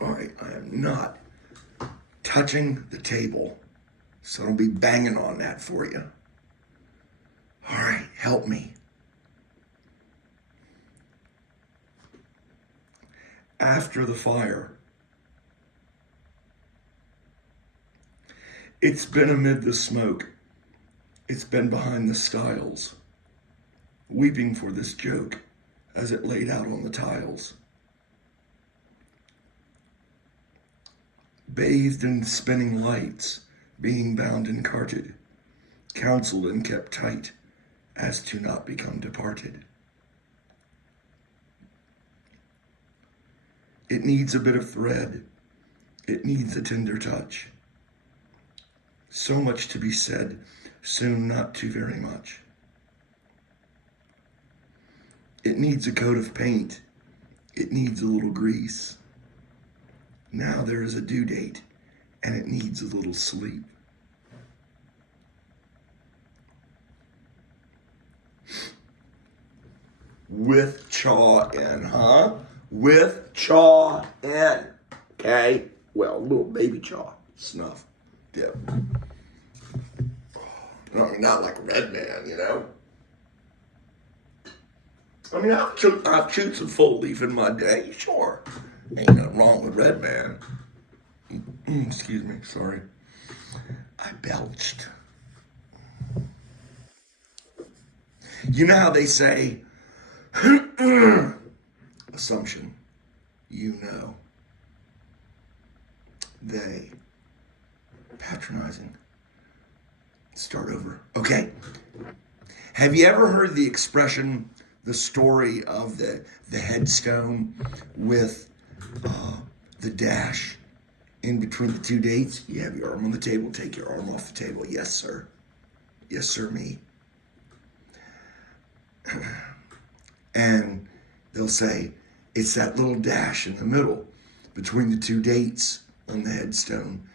All right, I am not touching the table, so don't be banging on that for you. All right, help me. After the fire, it's been amid the smoke, it's been behind the stiles, weeping for this joke as it laid out on the tiles. Bathed in spinning lights, being bound and carted, counseled and kept tight, as to not become departed. It needs a bit of thread, it needs a tender touch. So much to be said, soon not too very much. It needs a coat of paint, it needs a little grease. Now there is a due date, and it needs a little sleep. With chaw in, huh? With chaw in, okay? Well, a little baby chaw, snuff, dip. I mean, not like a red man, you know? I mean, I've chewed some full leaf in my day, sure. Ain't nothing wrong with red man. Excuse me, sorry. I belched. You know how they say, assumption, you know. They, patronizing. Start over, okay? Have you ever heard the expression, the story of the headstone with the dash in between the two dates? You have your arm on the table, take your arm off the table. Yes, sir. Yes, sir, me. And they'll say, it's that little dash in the middle between the two dates on the headstone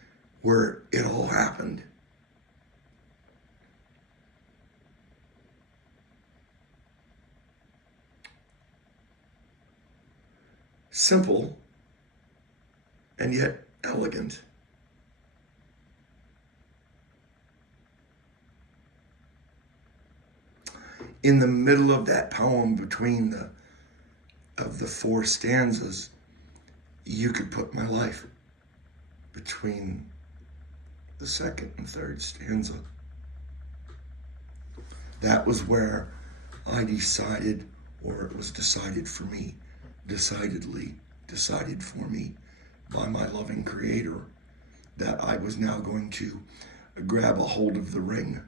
where it all happened. Simple and yet elegant. In the middle of that poem, between the four stanzas, you could put my life between the second and third stanza. That was where I decided, or it was decided for me, decidedly decided for me by my loving Creator, that I was now going to grab a hold of the ring.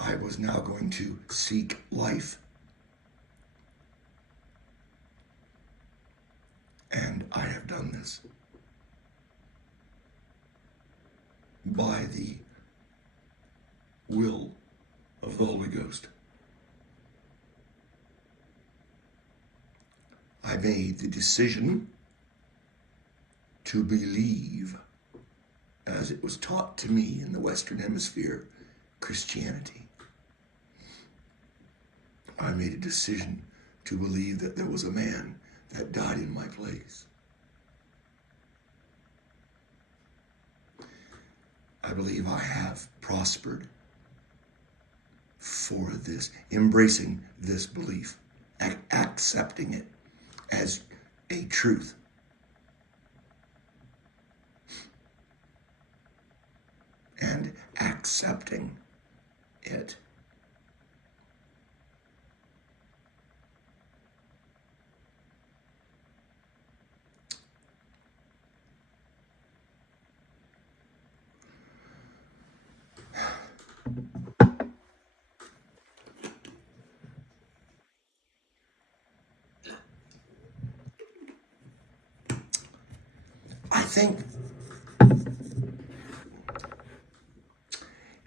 I was now going to seek life. And I have done this by the will of the Holy Ghost. I made the decision to believe, as it was taught to me in the Western Hemisphere, Christianity. I made a decision to believe that there was a man that died in my place. I believe I have prospered for this, embracing this belief, accepting it as a truth. And accepting it. I think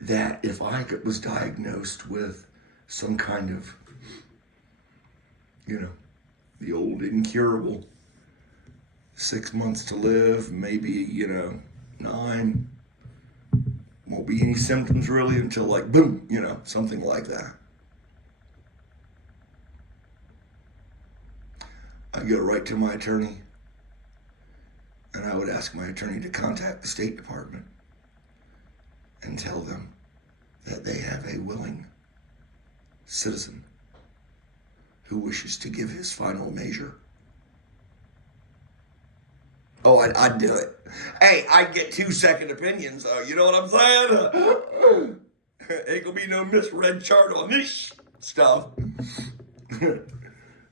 that if I was diagnosed with some kind of, the old incurable, 6 months to live, maybe, 9, won't be any symptoms really until like, boom, something like that. I go right to my attorney And I would ask my attorney to contact the State Department and tell them that they have a willing citizen who wishes to give his final measure. Oh, I'd do it. Hey, I'd get 2-second opinions, though. You know what I'm saying? Ain't gonna be no misread chart on this stuff.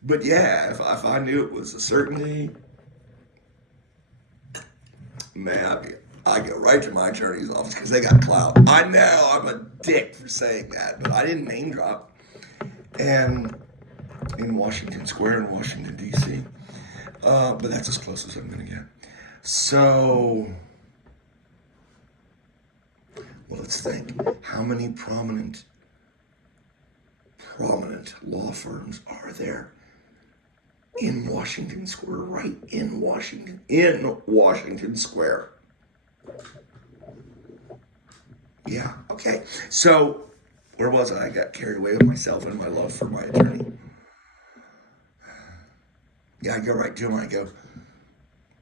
But yeah, if I knew it was a certainty, man, I'd go right to my attorney's office because they got clout. I know I'm a dick for saying that, but I didn't name drop. And in Washington Square in Washington, D.C. But that's as close as I'm going to get. So, well, let's think. How many prominent law firms are there in Washington Square, right in Washington Square? Yeah, okay. So, where was I? I got carried away with myself and my love for my attorney. Yeah, I go right to him. I go,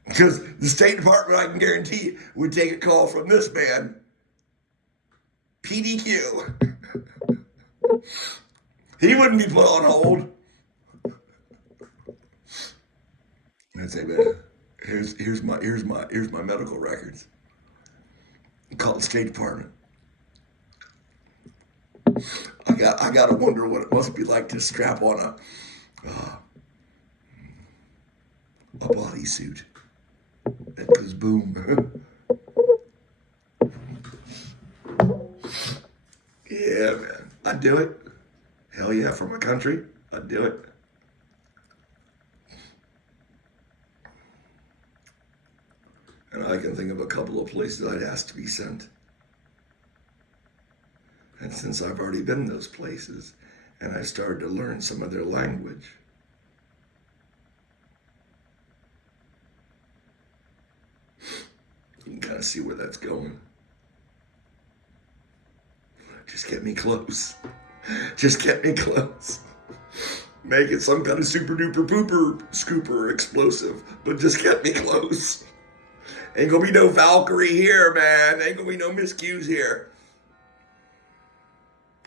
because the State Department, I can guarantee you, would take a call from this man, PDQ. He wouldn't be put on hold. I'd say, man, here's my medical records. Call the State Department. I gotta wonder what it must be like to strap on a bodysuit that goes boom. Yeah, man, I'd do it. Hell yeah, for my country, I'd do it. And I can think of a couple of places I'd ask to be sent. And since I've already been in those places, and I started to learn some of their language, you can kind of see where that's going. Just get me close. Just get me close. Make it some kind of super duper pooper scooper explosive, but just get me close. Ain't gonna be no Valkyrie here, man. Ain't gonna be no miscues here.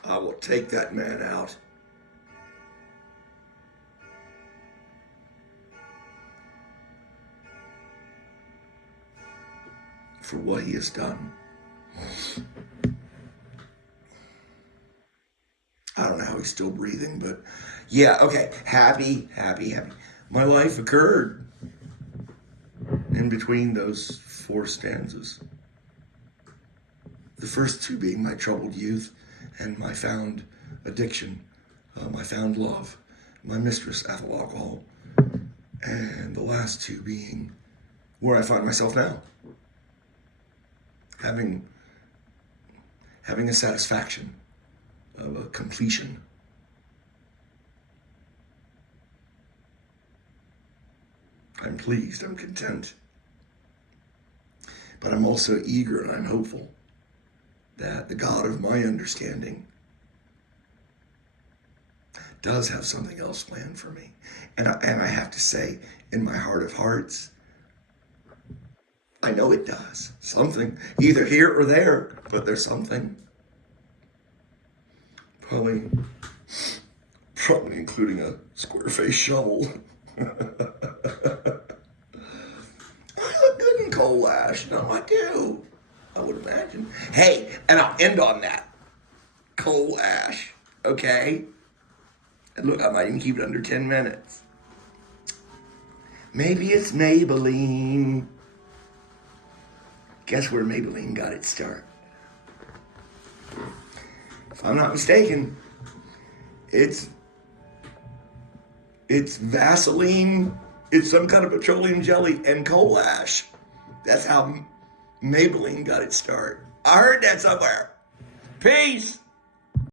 I will take that man out. For what he has done. I don't know how he's still breathing, but yeah, okay. Happy. My life occurred in between those 4 stanzas. The first 2 being my troubled youth and my found addiction, my found love, my mistress, ethyl alcohol, and the last 2 being where I find myself now. Having a satisfaction of a completion. I'm pleased, I'm content. But I'm also eager and I'm hopeful that the God of my understanding does have something else planned for me. And I have to say, in my heart of hearts, I know it does. Something, either here or there, but there's something. Probably including a square-faced shovel. I look good in coal ash. No, I do. I would imagine. Hey, and I'll end on that. Coal ash, okay? And look, I might even keep it under 10 minutes. Maybe it's Maybelline. Guess where Maybelline got its start? If I'm not mistaken, it's Vaseline, it's some kind of petroleum jelly and coal ash. That's how Maybelline got its start. I heard that somewhere. Peace.